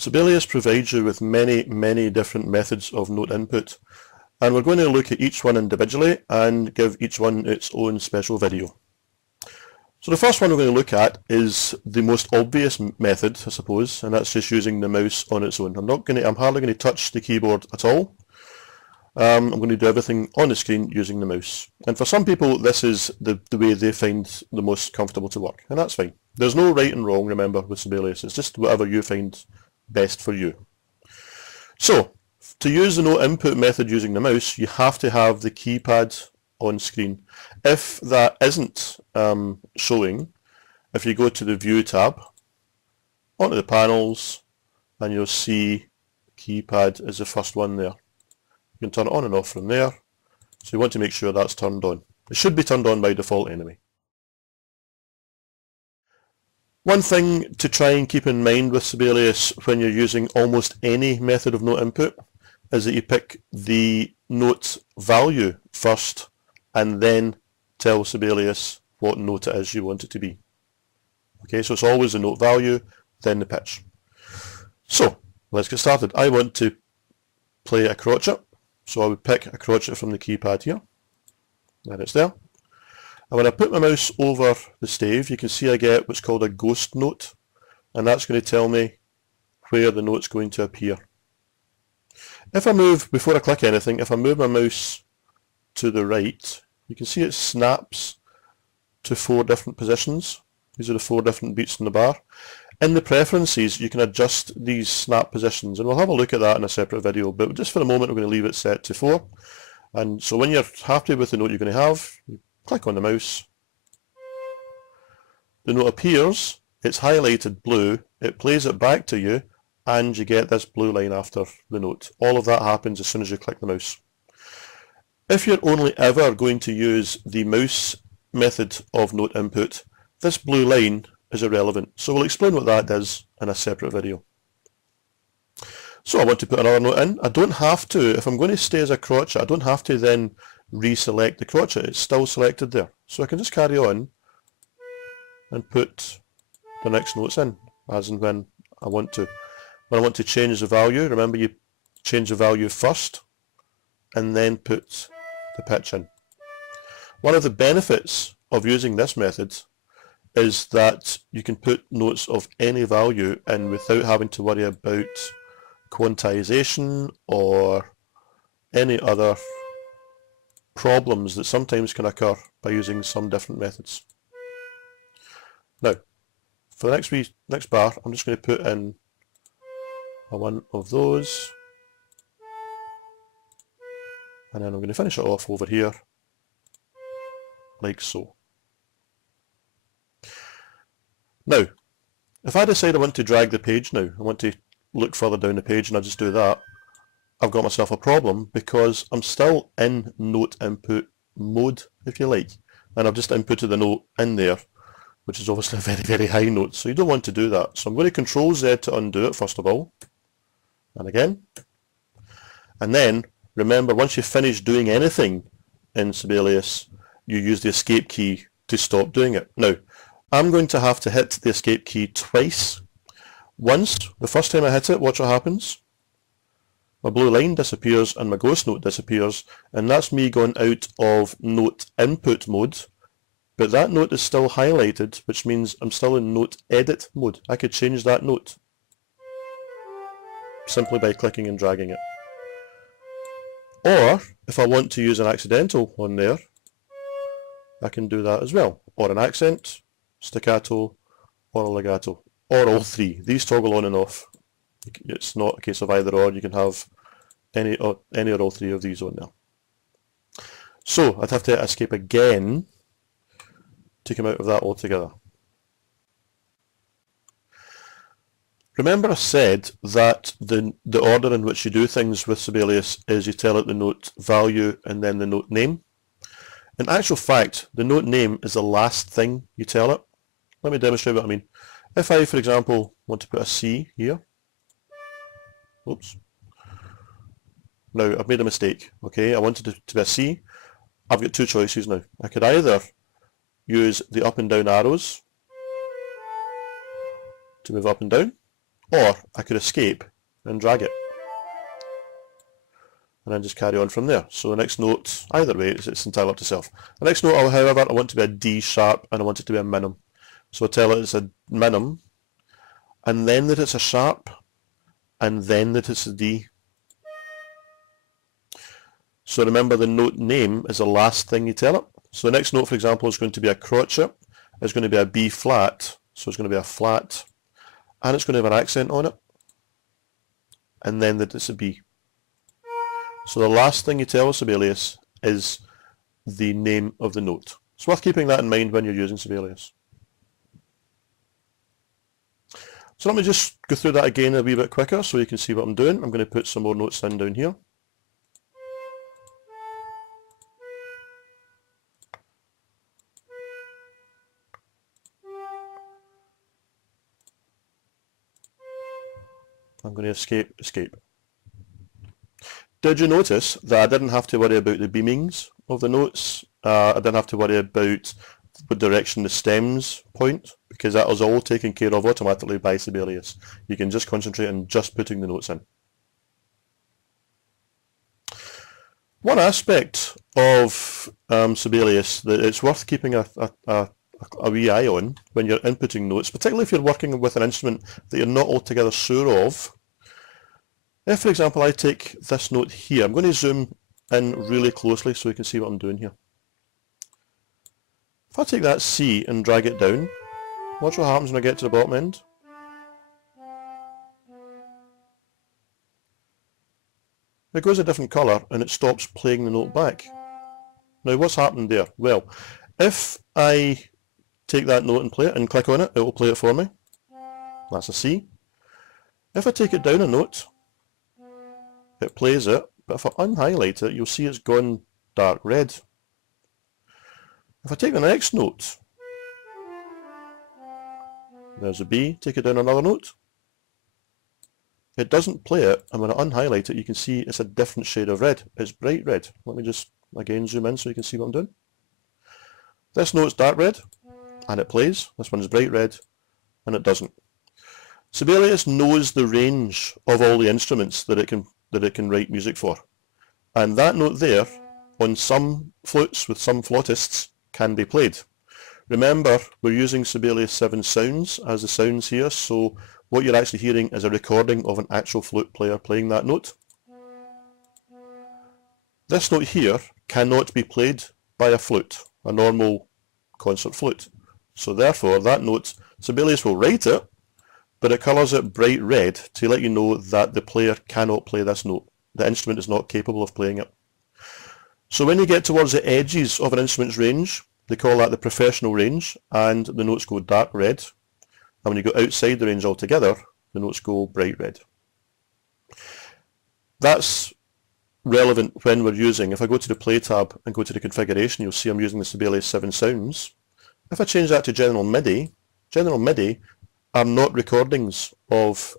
Sibelius provides you with many different methods of note input, and we're going to look at each one individually and give each one its own special video. So the first one we're going to look at is the most obvious method, I suppose, and that's just using the mouse on its own. I'm hardly going to touch the keyboard at all. I'm going to do everything on the screen using the mouse. And for some people, this is the way they find the most comfortable to work, and that's fine. There's no right and wrong, remember, with Sibelius. It's just whatever you find best for you. So, to use the note input method using the mouse, you have to have the keypad on screen. If that isn't showing, if you go to the View tab, onto the panels, and you'll see keypad is the first one there. You can turn it on and off from there, so you want to make sure that's turned on. It should be turned on by default anyway. One thing to try and keep in mind with Sibelius when you're using almost any method of note input is that you pick the note value first and then tell Sibelius what note it is you want it to be. Okay, so it's always the note value, then the pitch. So, let's get started. I want to play a crotchet, so I would pick a crotchet from the keypad here. There it's there. And when I put my mouse over the stave, you can see I get what's called a ghost note, and that's going to tell me where the note's going to appear. If I move, before I click anything, if I move my mouse to the right, you can see it snaps to 4 different positions. These are the 4 different beats in the bar. In the preferences, you can adjust these snap positions, and we'll have a look at that in a separate video, but just for the moment, we're going to leave it set to 4. And so when you're happy with the note you're going to have, you click on the mouse. The note appears, it's highlighted blue, it plays it back to you, and you get this blue line after the note. All of that happens as soon as you click the mouse. If you're only ever going to use the mouse method of note input, this blue line is irrelevant. So we'll explain what that is in a separate video. So I want to put another note in. I don't have to, if I'm going to stay as a crotchet, I don't have to then reselect the crotchet. It's still selected there. So I can just carry on and put the next notes in as and when I want to. When I want to change the value, remember you change the value first and then put the pitch in. One of the benefits of using this method is that you can put notes of any value in without having to worry about quantization or any other problems that sometimes can occur by using some different methods. Now, for the next bar, I'm just going to put in one of those, and then I'm going to finish it off over here, like so. Now, if I decide I want to drag the page now, I want to look further down the page and I just do that, I've got myself a problem because I'm still in note input mode, if you like, and I've just inputted the note in there, which is obviously a very high note, so you don't want to do that. So I'm going to Control Z to undo it first of all, and again, and then remember, once you've finished doing anything in Sibelius, you use the escape key to stop doing it. Now, I'm going to have to hit the escape key twice. Once, the first time I hit it, watch what happens. My blue line disappears and my ghost note disappears, and that's me going out of note input mode, but that note is still highlighted, which means I'm still in note edit mode. I could change that note simply by clicking and dragging it. Or, if I want to use an accidental on there, I can do that as well, or an accent, staccato, or a legato, or all 3. These toggle on and off. It's not a case of either or, you can have any or all 3 of these on there. So I'd have to escape again to come out of that altogether. Remember I said that the order in which you do things with Sibelius is you tell it the note value and then the note name. In actual fact, the note name is the last thing you tell it. Let me demonstrate what I mean. If I, for example, want to put a C here, oops, now I've made a mistake, okay, I wanted it to be a C, I've got 2 choices now. I could either use the up and down arrows to move up and down, or I could escape and drag it. And then just carry on from there. So the next note, either way, it's entirely up to self. The next note, however, I want to be a D sharp and I want it to be a minim. So I tell it it's a minim, and then that it's a sharp, and then that it's a D. So remember, the note name is the last thing you tell it. So the next note, for example, is going to be a crotchet. It's going to be a B flat, so it's going to be a flat, and it's going to have an accent on it, and then that it's a B. So the last thing you tell Sibelius is the name of the note. It's worth keeping that in mind when you're using Sibelius. So let me just go through that again a wee bit quicker so you can see what I'm doing. I'm going to put some more notes in down here. I'm going to escape, escape. Did you notice that I didn't have to worry about the beamings of the notes? I didn't have to worry about what direction the stems point, because that was all taken care of automatically by Sibelius. You can just concentrate on just putting the notes in. One aspect of Sibelius that it's worth keeping a wee eye on when you're inputting notes, particularly if you're working with an instrument that you're not altogether sure of. If, for example, I take this note here, I'm going to zoom in really closely so you can see what I'm doing here. If I take that C and drag it down, watch what happens when I get to the bottom end. It goes a different colour and it stops playing the note back. Now what's happened there? Well, if I take that note and play it and click on it, it will play it for me. That's a C. If I take it down a note, it plays it, but if I unhighlight it, you'll see it's gone dark red. If I take the next note, there's a B, take it down another note, it doesn't play it, and when I unhighlight it, you can see it's a different shade of red. It's bright red. Let me just again zoom in so you can see what I'm doing. This note's dark red, and it plays. This one's bright red, and it doesn't. Sibelius knows the range of all the instruments that it can write music for, and that note there, on some flutes with some flautists, can be played. Remember, we're using Sibelius 7 sounds as the sounds here, so what you're actually hearing is a recording of an actual flute player playing that note. This note here cannot be played by a flute, a normal concert flute. So therefore, that note, Sibelius will write it, but it colours it bright red to let you know that the player cannot play this note. The instrument is not capable of playing it. So when you get towards the edges of an instrument's range, they call that the professional range, and the notes go dark red. And when you go outside the range altogether, the notes go bright red. That's relevant when we're using, if I go to the Play tab and go to the configuration, you'll see I'm using the Sibelius 7 sounds. If I change that to General MIDI are not recordings of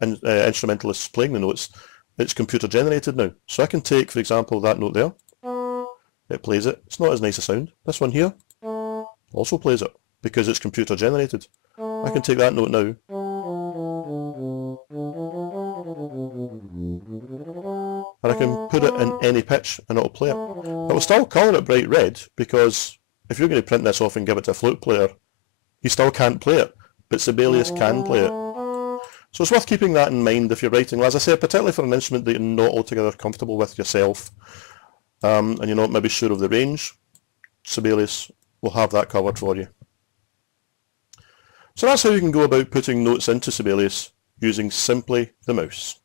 instrumentalists playing the notes. It's computer generated now. So I can take, for example, that note there. It plays it. It's not as nice a sound. This one here also plays it because it's computer generated. I can take that note now. And I can put it in any pitch and it'll play it. I will still colour it bright red because if you're going to print this off and give it to a flute player, he still can't play it, but Sibelius can play it. So it's worth keeping that in mind if you're writing, as I said, particularly for an instrument that you're not altogether comfortable with yourself, and you're not maybe sure of the range. Sibelius will have that covered for you. So that's how you can go about putting notes into Sibelius using simply the mouse.